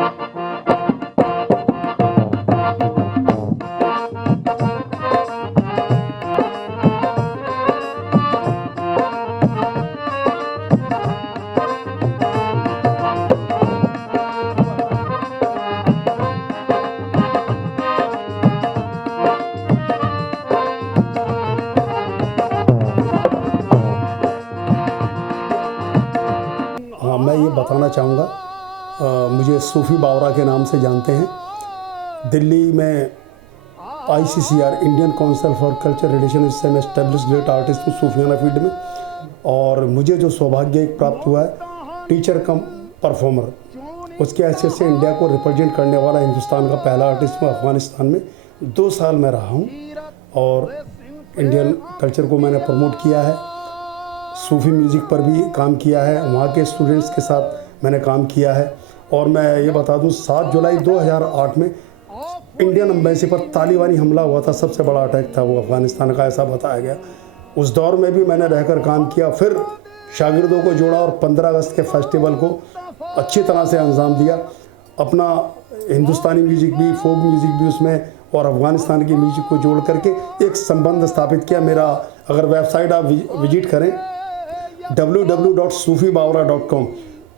हाँ, मैं ये बताना चाहूँगा, मुझे सूफ़ी बावरा के नाम से जानते हैं। दिल्ली में ICCR Indian council for culture relation से मैं एस्टेब्लिश ग्रेट आर्टिस्ट हूँ सूफियाना फील्ड में। और मुझे जो सौभाग्य एक प्राप्त हुआ है टीचर कम परफॉर्मर, उसके हैसियत से इंडिया को रिप्रेजेंट करने वाला हिंदुस्तान का पहला आर्टिस्ट मैं अफ़गानिस्तान में 2 साल में रहा हूँ। और इंडियन कल्चर को मैंने प्रमोट किया है, सूफ़ी म्यूज़िक पर भी काम किया है, वहाँ के स्टूडेंट्स के साथ मैंने काम किया है। और मैं ये बता दूँ 7 जुलाई 2008 में इंडियन एम्बेसी पर तालिबानी हमला हुआ था, सबसे बड़ा अटैक था वो अफ़गानिस्तान का, ऐसा बताया गया। उस दौर में भी मैंने रहकर काम किया, फिर शागिर्दों को जोड़ा और 15 अगस्त के फेस्टिवल को अच्छी तरह से अंजाम दिया। अपना हिंदुस्तानी म्यूज़िक भी, फोक म्यूज़िक भी उसमें और अफ़गानिस्तान की म्यूज़िक को जोड़ करके एक संबंध स्थापित किया। मेरा अगर वेबसाइट आप विजिट करें www.sufibawra.com,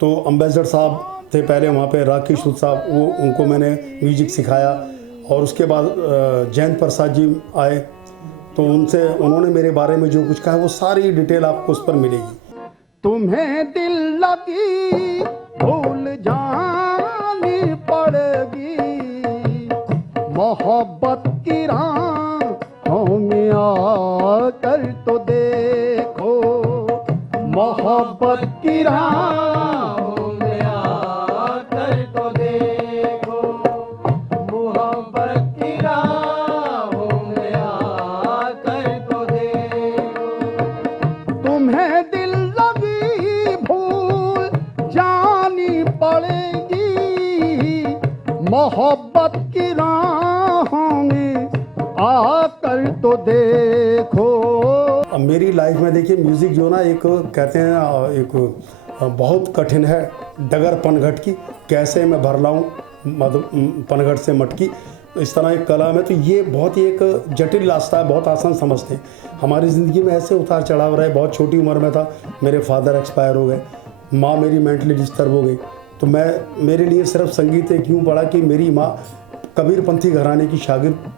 तो अम्बेसडर साहब थे पहले वहाँ पे, राकेश सूद साहब, वो उनको मैंने म्यूज़िक सिखाया। और उसके बाद जयंत प्रसाद जी आए, तो उन्होंने मेरे बारे में जो कुछ कहा वो सारी डिटेल आपको उस पर मिलेगी। तुम्हें दिल लगी भूल जानी पड़ेगी, मोहब्बत की राहों में आकर तो देखो, मोहब्बत की राहों में आकर तो देखो, मोहब्बत की राहों में आकर तो देखो। तुम्हें दिल लगी भूल जानी पड़ेगी, मोहब्बत की राहों में आकर तो देखो। अब मेरी लाइफ में देखिए म्यूज़िक जो ना, एक कहते हैं ना, एक बहुत कठिन है डगर पनघट की, कैसे मैं भर लाऊं पनघट से मटकी, इस तरह एक कला में। तो ये बहुत ही एक जटिल रास्ता है, बहुत आसान समझते हैं। हमारी ज़िंदगी में ऐसे उतार चढ़ाव रहे, बहुत छोटी उम्र में था, मेरे फादर एक्सपायर हो गए, माँ मेरी मेंटली डिस्टर्ब हो गई। तो मेरे लिए सिर्फ संगीत एक यूँ पड़ा कि मेरी माँ कबीरपंथी घराने की शागिर्द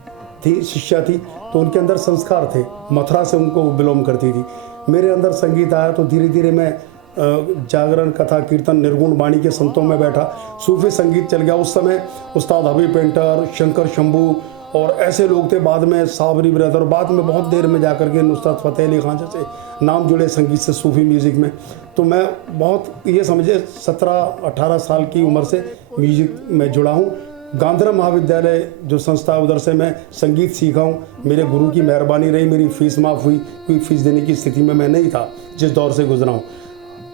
थी, शिष्या थी, तो उनके अंदर संस्कार थे, मथुरा से उनको बिलोंग करती थी। मेरे अंदर संगीत आया तो धीरे धीरे मैं जागरण, कथा, कीर्तन, निर्गुण वाणी के संतों में बैठा, सूफी संगीत चल गया। उस समय उस्ताद हबीब पेंटर, शंकर शंभू और ऐसे लोग थे, बाद में साबरी ब्रदर, बाद में बहुत देर में जाकर के नुसरत फ़तेह अली खान जैसे नाम जुड़े संगीत से सूफी म्यूज़िक में। तो मैं बहुत, ये समझे 17-18 साल की उम्र से म्यूज़िक में जुड़ा हूँ। गांधीधाम महाविद्यालय जो संस्था है, उधर से मैं संगीत सीखा हूँ। मेरे गुरु की मेहरबानी रही, मेरी फ़ीस माफ़ हुई, कोई फ़ीस देने की स्थिति में मैं नहीं था जिस दौर से गुजरा हूँ।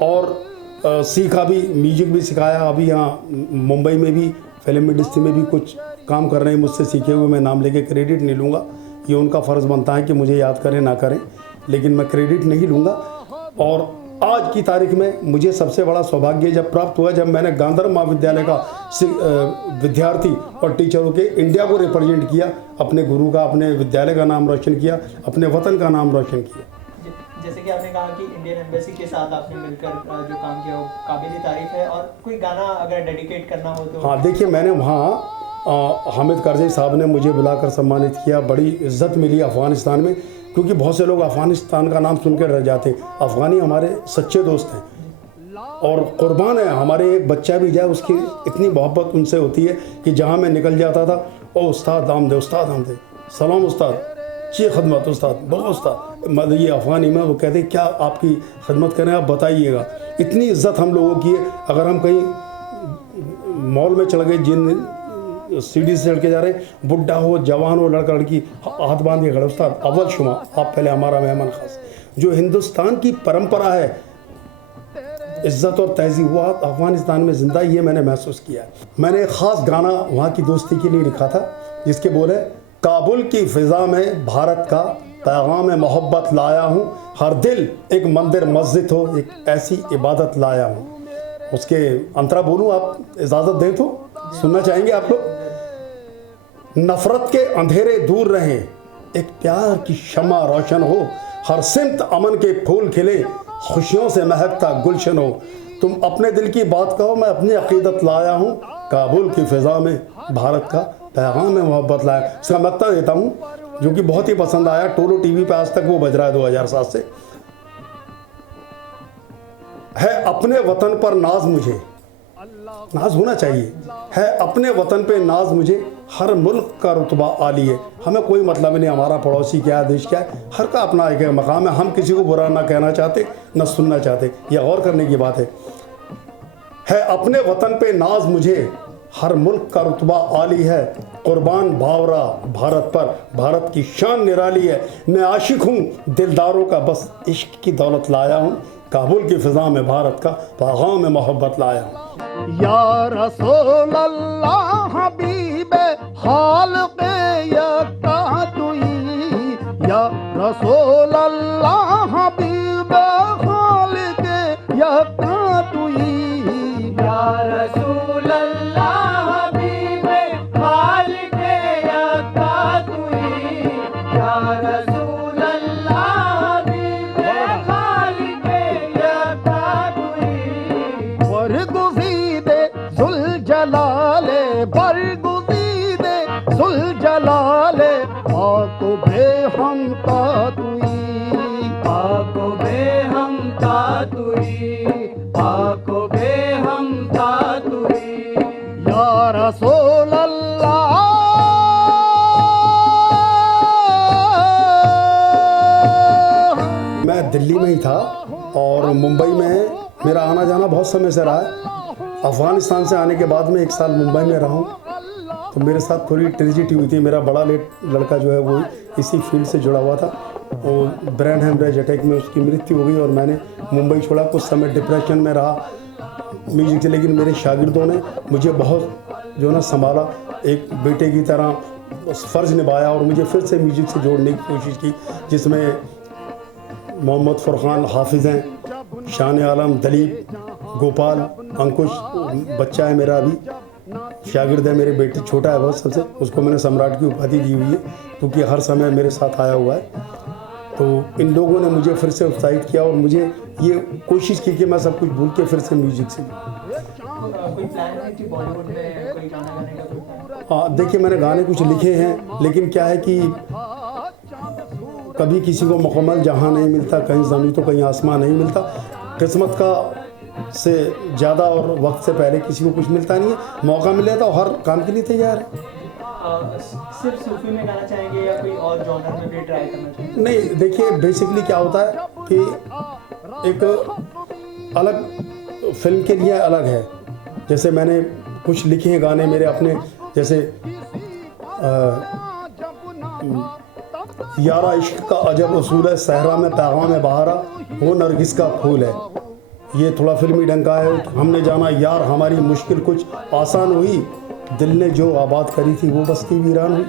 और सीखा भी, म्यूजिक भी सिखाया। अभी यहाँ मुंबई में भी फिल्म इंडस्ट्री में भी कुछ काम कर रहे हैं मुझसे सीखे हुए। मैं नाम लेके क्रेडिट नहीं लूँगा, ये उनका फ़र्ज़ बनता है कि मुझे याद करें ना करें, लेकिन मैं क्रेडिट नहीं लूँगा। और आज की तारीख में मुझे सबसे बड़ा सौभाग्य जब प्राप्त हुआ, जब मैंने गांधीधाम महाविद्यालय का विद्यार्थी और टीचरों के इंडिया को रिप्रेजेंट किया, अपने गुरु का, अपने विद्यालय का नाम रोशन किया, अपने वतन का नाम रोशन किया। जैसे कि आपने कहा कि इंडियन एम्बेसी के साथ आपने मिलकर जो काम किया वो काबिल तारीफ है, और कोई गाना अगर डेडिकेट करना हो तो? हाँ, देखिए, मैंने वहाँ हामिद करज़ई साहब ने मुझे बुलाकर सम्मानित किया, बड़ी इज्जत मिली अफ़गानिस्तान में, क्योंकि बहुत से लोग अफ़गानिस्तान का नाम सुनकर रह जाते। अफ़गानी हमारे सच्चे दोस्त हैं और कुर्बान है। हमारे एक बच्चा भी जाए, उसकी इतनी मोहब्बत उनसे होती है कि जहाँ मैं निकल जाता था, ओ उस्ताद दाम दे, उस्ताद दाम दे, सलाम उस्ताद, ची खदमत उस्ताद, बहुत उस्ताद। मतलब ये अफ़गानी में वो कहते हैं क्या आपकी खदमत करें, आप बताइएगा। इतनी इज्जत हम लोगों की है। अगर हम कहीं मॉल में चढ़ गए, जिन सीढ़ी से चढ़ के जा रहे, बुढ़ा हो, जवान हो, लड़का लड़की, हाथ बांध के खड़े, उस्ताद अव्वल शुमा, आप पहले हमारा मेहमान खास। जो हिंदुस्तान की परंपरा है, इज्जत और तहजीब, वो अफ़गानिस्तान में ज़िंदा, ये मैंने महसूस किया। मैंने एक ख़ास गाना वहाँ की दोस्ती के लिए लिखा था, जिसके बोले, काबुल की फ़िज़ा में भारत का पैगाम मोहब्बत लाया हूँ, हर दिल एक मंदिर मस्जिद हो, एक ऐसी इबादत लाया हूँ। उसके अंतरा बोलूँ, आप इजाज़त दें तो? सुनना चाहेंगे आप लोग? नफरत के अंधेरे दूर रहें, एक प्यार की शम्मा रोशन हो, हर सिमत अमन के फूल खिले, खुशियों से महकता गुलशन हो। तुम अपने दिल की बात कहो, मैं अपनी अकीदत लाया हूँ, काबुल की फिजा में भारत का पैगाम में मोहब्बत लाया। इसका मकता देता हूँ जो कि बहुत ही पसंद आया, टोलो टीवी पे आज तक वो बज रहा है 2007 से। है अपने वतन पर नाज मुझे, नाज होना चाहिए, है अपने वतन पे नाज मुझे, हर मुल्क का रुतबा आली है। हमें कोई मतलब नहीं हमारा पड़ोसी क्या है, देश क्या है, हर का अपना एक मकाम है। हम किसी को बुरा ना कहना चाहते ना सुनना चाहते, यह गौर करने की बात है अपने वतन पे नाज मुझे, हर मुल्क का रुतबा आली है, कुर्बान भावरा भारत पर, भारत की शान निराली है। मैं आशिक हूँ दिलदारों का, बस इश्क की दौलत लाया हूँ, काबुल की फिजा में भारत का पैगाम में मोहब्बत लाया हूँ। या रसूल अल्लाह हबीबे खालिक़े यका तुई, या रसूल अल्लाह हबीबे खालिक़े यका तुई, या रसूल अल्लाह हबीबे खालिक़े यका तुई, या रसूल अल्लाह हबीबे खालिक़े यका तुई। बरगुज़ीदे ज़ुल जलाले, बरगुज़ीदे ज़ुल जलाले, पाको बेहम का तुई, पाको बेहम का तुई, पाको बेहम का तुई। या रसूल अल्लाह। मैं दिल्ली में ही था और मुंबई में मेरा आना जाना बहुत समय से रहा है। अफ़गानिस्तान से आने के बाद में 1 साल मुंबई में रहा हूँ, तो मेरे साथ थोड़ी ट्रेजिडी हुई थी। मेरा बड़ा लड़का जो है वो इसी फील्ड से जुड़ा हुआ था, वो ब्रेन हेमरेज अटैक में उसकी मृत्यु हो गई और मैंने मुंबई छोड़ा। कुछ समय डिप्रेशन में रहा म्यूजिक से, लेकिन मेरे शागिर्दों ने मुझे बहुत जो ना संभाला, एक बेटे की तरह फ़र्ज़ निभाया और मुझे फिर से म्यूजिक से जोड़ने की कोशिश की, जिसमें मोहम्मद फुरकान हाफिज़ हैं, शान आलम, दलीप, गोपाल, अंकुश बच्चा है मेरा, अभी शागिर्द है, मेरे बेटे छोटा है बहुत सबसे, उसको मैंने सम्राट की उपाधि दी हुई है क्योंकि हर समय मेरे साथ आया हुआ है। तो इन लोगों ने मुझे फिर से उत्साहित किया और मुझे ये कोशिश की कि मैं सब कुछ भूल के फिर से म्यूजिक से। कोई प्लान है कि बॉलीवुड में कोई गाना गाने का कोई प्लान? हाँ देखिए, मैंने गाने कुछ लिखे हैं, लेकिन क्या है कि कभी किसी को मुकम्मल जहाँ नहीं मिलता, कहीं ज़मीन तो कहीं आसमान नहीं मिलता। किस्मत का से ज़्यादा और वक्त से पहले किसी को कुछ मिलता नहीं है। मौका मिले तो हर काम के लिए तैयार है। सिर्फ सूफी में गाना चाहेंगे या कोई और जॉनर में भी ट्राई करना चाहेंगे? नहीं देखिए, बेसिकली क्या होता है कि एक अलग फिल्म के लिए अलग है। जैसे मैंने कुछ लिखे हैं गाने मेरे अपने, जैसे यारा इश्क का अजब उसूल है, सहरा में पैगाम है बहारा, वो नरगिस का फूल है। ये थोड़ा फिल्मी ढंग का है। हमने जाना यार हमारी मुश्किल कुछ आसान हुई, दिल ने जो आबाद करी थी वो बस्ती वीरान हुई।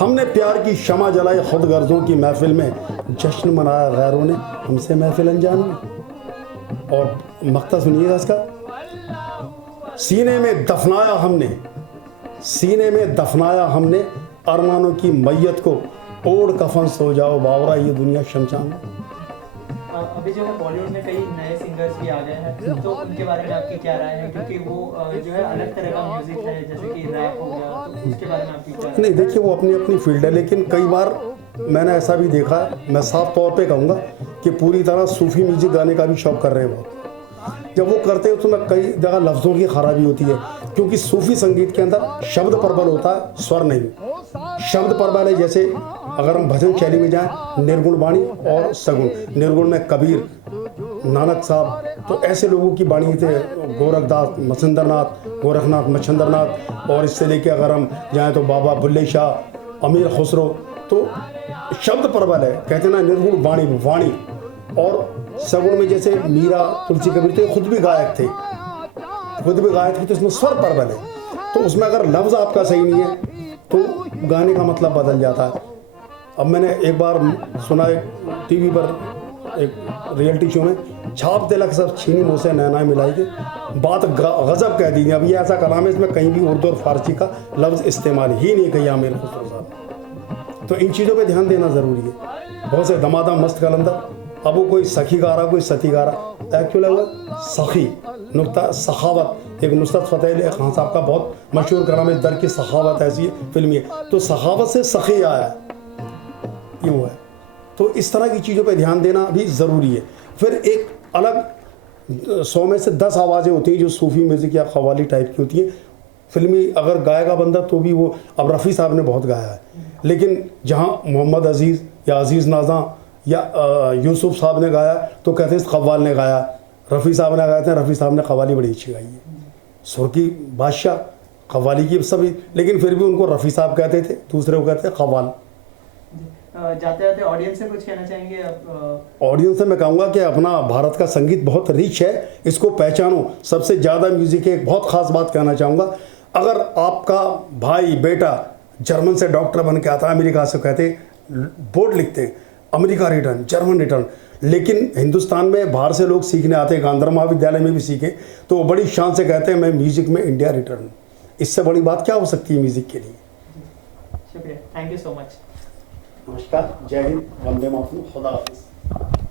हमने प्यार की शमा जलाई खुद गर्जों की महफिल में, जश्न मनाया गैरों ने हमसे महफिल अनजान हुई। और मक्ता सुनिएगा इसका, सीने में दफनाया हमने, सीने में दफनाया हमने अरमानों की मैयत को, ओढ़ कफन सो जाओ बावरा ये दुनिया शमशान। अभी जो है बॉलीवुड में कई नए सिंगर्स भी आ गए हैं, तो उनके बारे में आपकी क्या राय है? क्योंकि वो जो है अलग तरह का म्यूजिक है, जैसे कि रैप हो गया, तो उसके बारे में आपकी क्या राय है? नहीं देखिए, वो अपनी अपनी फील्ड है, लेकिन कई बार मैंने ऐसा भी देखा है, मैं साफ तौर पे कहूँगा कि पूरी तरह सूफी म्यूजिक गाने का भी शौक कर रहे हैं बहुत। जब वो करते हैं तो मैं कई जगह लफ्ज़ों की खराबी होती है, क्योंकि सूफी संगीत के अंदर शब्द प्रबल होता है, स्वर नहीं। शब्द प्रबल है, जैसे अगर हम भजन शैली में जाएं, निर्गुण बाणी और सगुण। निर्गुण में कबीर, नानक साहब, तो ऐसे लोगों की बाणी थे, गोरखदास, मच्छंदरनाथ, गोरखनाथ, मच्छंदरनाथ, और इससे लेके अगर हम जाएँ तो बाबा बुल्ले शाह, अमीर खुसरो, तो शब्द प्रबल है, कहते ना निर्गुण बाणी वाणी। और सगुण में जैसे मीरा, तुलसी, कबीर, तो खुद भी गायक थे, तो इसमें स्वर प्रबल है। तो उसमें अगर लफ्ज़ आपका सही नहीं है तो गाने का मतलब बदल जाता है। अब मैंने एक बार सुना टीवी पर एक रियलिटी शो में छाप तिलक सब छीनी मुँह से नैना मिलाई के बात गजब कह दी। अब ये ऐसा कलाम है इसमें कहीं भी उर्दू और फारसी का लफ्ज़ इस्तेमाल ही नहीं किया आमिर खुसरो साहब। तो इन चीज़ों पे ध्यान देना ज़रूरी है। बहुत से दमादम मस्त कलंदर, अब वो कोई सखी गा रहा कोई सती गा रहा, एक्चुअली वो सखी नुक्ता सखावत, एक नुसरत फ़तेह अली खान साहब का बहुत मशहूर कलाम है, दर की सखावत ऐसी फिल्मी है, तो सखावत से सखी आया है, ये वो है। तो इस तरह की चीज़ों पे ध्यान देना भी ज़रूरी है। फिर एक अलग 100 में से 10 आवाज़ें होती हैं जो सूफ़ी म्यूज़िक या कव्वाली टाइप की होती हैं। फिल्मी अगर गाएगा बंदा तो भी वो, अब रफ़ी साहब ने बहुत गाया है, लेकिन जहाँ मोहम्मद अज़ीज़ या अज़ीज़ नाज़ा या यूसुफ साहब ने गाया तो कहते हैं कव्वाल ने गाया, रफ़ी साहब ने गाया था, रफ़ी साहब ने कव्वाली बड़ी अच्छी गाई है, सुर की बादशाह कव्वाली की सभी, लेकिन फिर भी उनको रफ़ी साहब कहते थे, दूसरे को कहते हैं कव्वाल। जाते जाते ऑडियंस से कुछ कहना चाहेंगे आप? ऑडियंस से मैं कहूँगा कि अपना भारत का संगीत बहुत रिच है, इसको पहचानो। सबसे ज़्यादा म्यूज़िक है, एक बहुत ख़ास बात कहना चाहूँगा, अगर आपका भाई बेटा जर्मन से डॉक्टर बन के आता है, अमेरिका से कहते बोर्ड लिखते हैं अमेरिका रिटर्न, जर्मन रिटर्न, लेकिन हिंदुस्तान में बाहर से लोग सीखने आते हैं, गांधर महाविद्यालय में भी सीखे, तो वो बड़ी शान से कहते हैं मैं म्यूज़िक में इंडिया रिटर्न। इससे बड़ी बात क्या हो सकती है म्यूज़िक के लिए। शुक्रिया, थैंक यू सो मच। नमस्कार, जय हिंद, वंदे मातरम, खुदा हाफिज़।